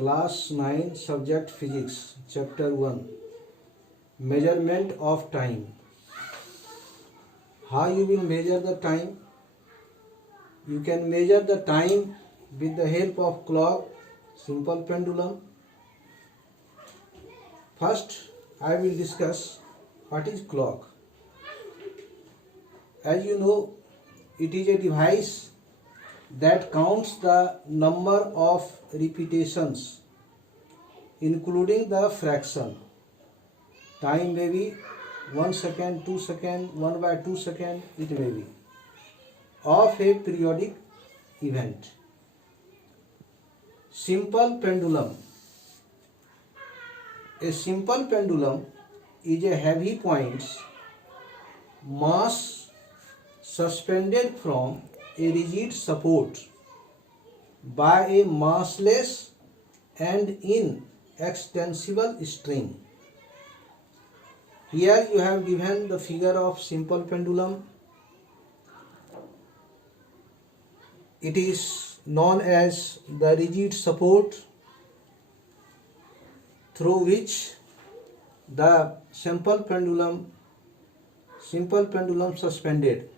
Class 9 Subject Physics Chapter 1 Measurement of Time. How you will measure the time? You can measure the time with the help of clock, simple pendulum. First, I will discuss what is clock. As you know, it is a device that counts the number of repetitions, including the fraction. Time may be 1 second, 2 seconds, 1/2 seconds, it may be, of a periodic event. Simple pendulum. A simple pendulum is a heavy point mass suspended from a rigid support by a massless and inextensible string. Here you have given the figure of simple pendulum. It is known as the rigid support through which the simple pendulum suspended.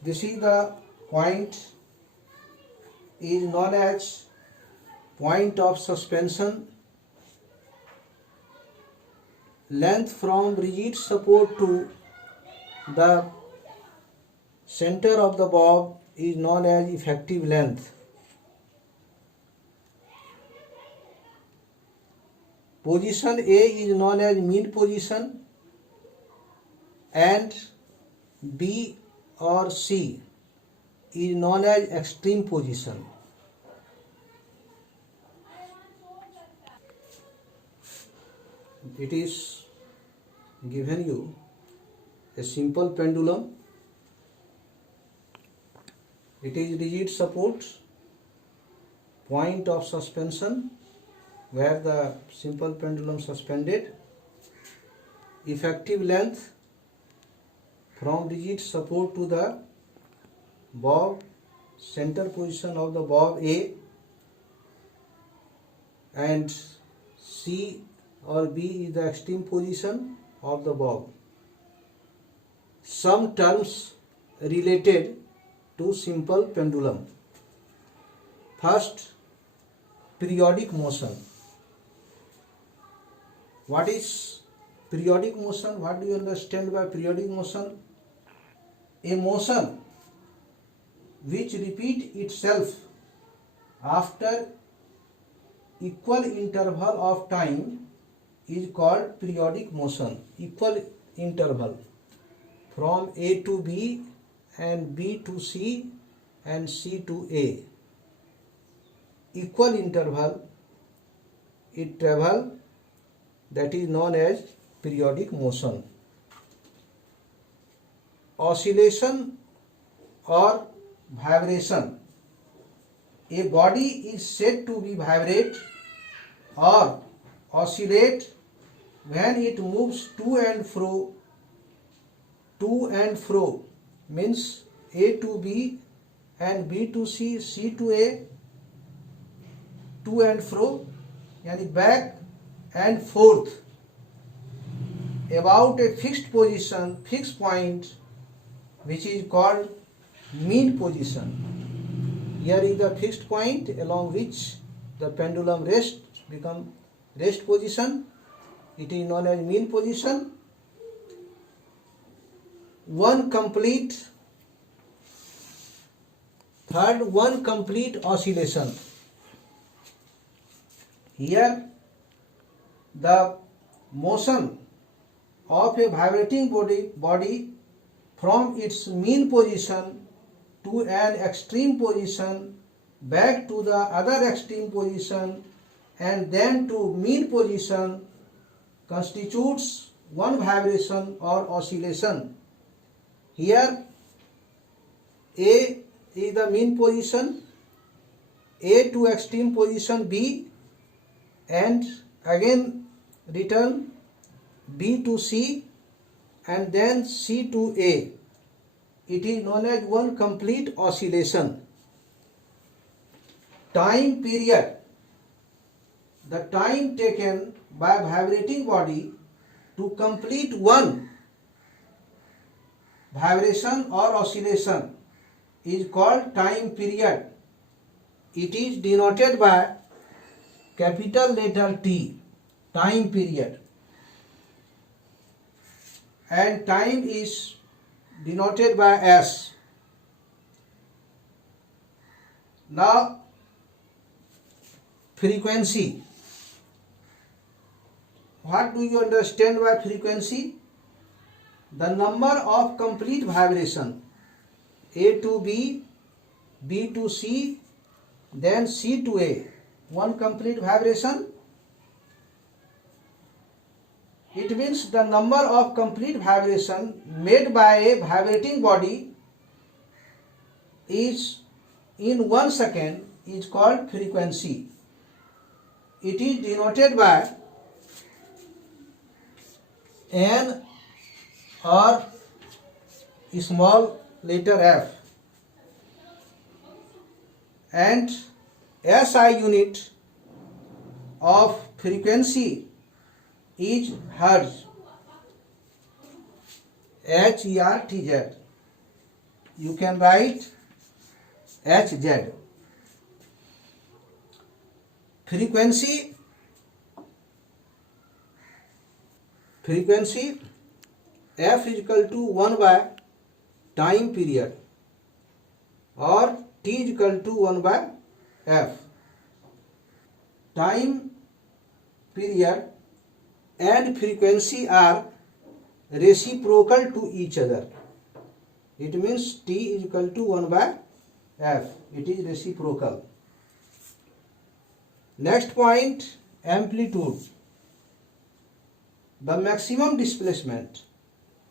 This is the point, is known as point of suspension. Length from rigid support to the center of the bob is known as effective length. Position A is known as mean position and B or C is known as extreme position. It is given you a simple pendulum. It is rigid support, point of suspension where the simple pendulum suspended, effective length from rigid support to the bob, center position of the bob A, and C or B is the extreme position of the bob. Some terms related to simple pendulum. First, periodic motion. What is periodic motion? What do you understand by periodic motion? A motion which repeats itself after equal interval of time is called periodic motion. Equal interval from A to B and B to C and C to A. Equal interval it travel, that is known as periodic motion. Oscillation or vibration. A body is said to be vibrate or oscillate when it moves to and fro. To and fro means A to B and B to C, C to A. To and fro, yani back and forth about a fixed position, fixed point, which is called mean position. Here is the fixed point along which the pendulum rests, become rest position. It is known as mean position. One complete oscillation. Here the motion of a vibrating body from its mean position to an extreme position, back to the other extreme position, and then to mean position constitutes one vibration or oscillation. Here A is the mean position, A to extreme position B, and again return B to C and then C to A. It is known as one complete oscillation. time period, the time taken by vibrating body to complete one vibration or oscillation is called time period. It is denoted by capital letter T, time period, and time is denoted by S. Now, frequency. What do you understand by frequency? The number of complete vibration, A to B, B to C, then C to A. One complete vibration. It means the number of complete vibration made by a vibrating body is in 1 second is called frequency. It is denoted by N or small letter F, and SI unit of frequency is Hertz, Hertz. You can write Hz. Frequency F is equal to 1 by time period, or T is equal to 1 by F. Time period and frequency are reciprocal to each other. It means T is equal to 1 by F. It is reciprocal. Next point, amplitude. The maximum displacement.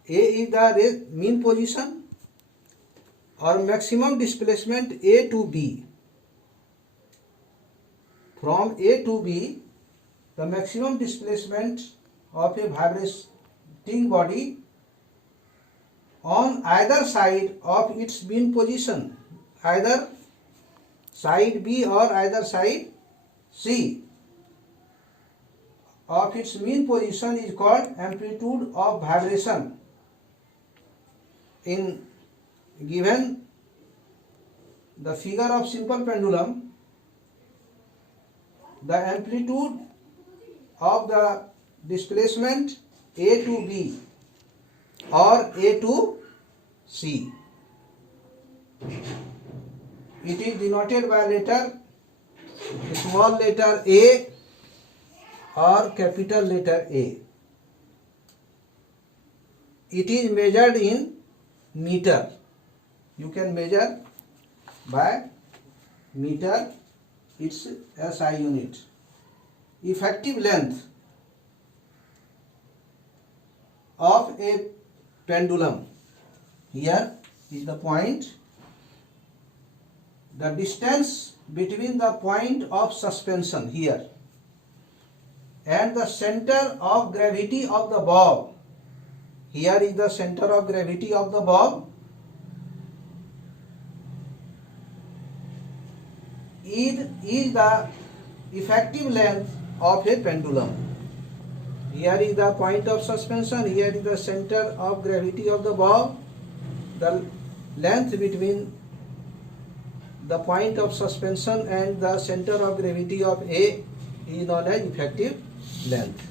A is the mean position, or maximum displacement A to B. From A to B, the maximum displacement of a vibrating body on either side of its mean position, either side B or either side C of its mean position is called amplitude of vibration. In given the figure of simple pendulum, the amplitude of the displacement A to B or A to C, it is denoted by small letter A or capital letter A. It is measured in meter. You can measure by meter, its SI unit. Effective length of a pendulum. Here is the point. The distance between the point of suspension here and the center of gravity of the bob. Here is the center of gravity of the bob. It is the effective length of a pendulum. Here is the point of suspension, here is the center of gravity of the bob. The length between the point of suspension and the center of gravity of A is known as effective length.